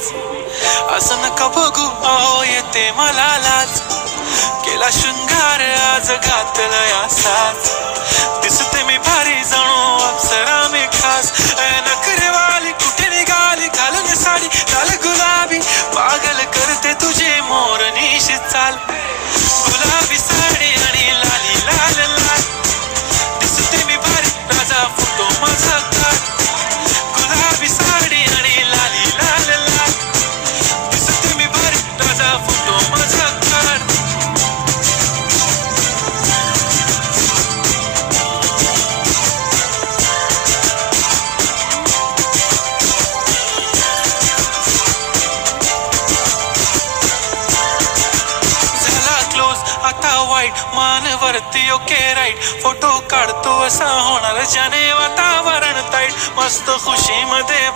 आज असं नका बघू अहो येते मला लाज केला शृंगार आज घातलंय असाच दिसते मी भारी जणू अप्सरा मी खास नखरेवाली कुठे निघाली घालून साडी लाल गुलाबी पागल करते तुझे मोरनीशी चाल गुलाबी साडी आणि लाली लाल लाल दिसते मी भारी राजा फोटो माझा काढ गुलाबी साडी आणि लाली लाल लाल दिसते मी भारी राजा फोटो माझा काढ आता वाईट मानवरती ओके राईट फोटो काढतो असा होणार ज्याने वातावरण ताईट मस्त खुशी मध्ये